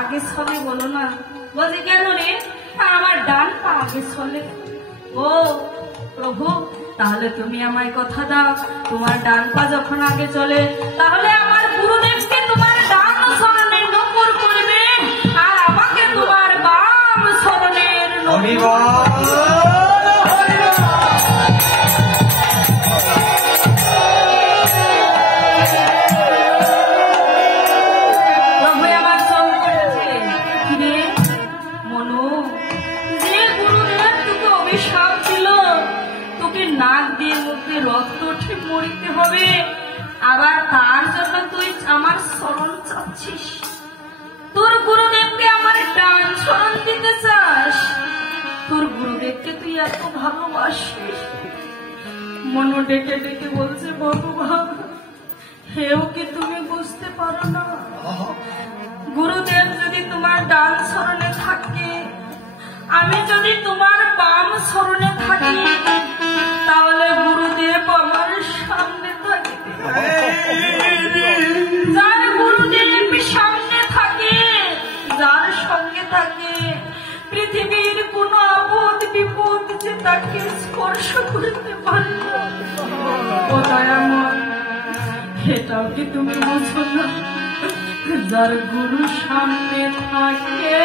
আগে চলে বলো না। বলছি কেন রে? আমার ডান পা আগে চলে। ও প্রভু, তাহলে তুমি আমায় কথা দাও, তোমার ডান পা যখন আগে চলে তাহলে আমার গুরুদেবকে তোমার ডান চরণে নমস্কার করবে আর আমাকে তোমার বাম চরণের রক্ত উঠে মরিতে হবে, আবার তার জন্য তুই আমার শরণ চাচ্ছিস? তোর গুরুদেবকে আমার ডান শরণ দিতে চাস? তোর গুরুদেবকে তুই এত ভালোবাসিস? মনো ডেকে ডেকে বলছে, ভগবান হেও কি তুমি বুঝতে পারো না? গুরুদেব যদি তোমার ডান শরণে থাকে, আমি যদি তোমার বাম শরণে থাকি, তাহলে গুরুদেব আমার সামনে থাকে। যার গুরুদেব সামনে থাকে, যার সঙ্গে থাকে, পৃথিবীর কোন আপদ বিপদ যে তাকে স্পর্শ করতে পারে না। ও দয়াময়, এটাও কি তুমি বুঝো না? যার গুরু সামনে থাকে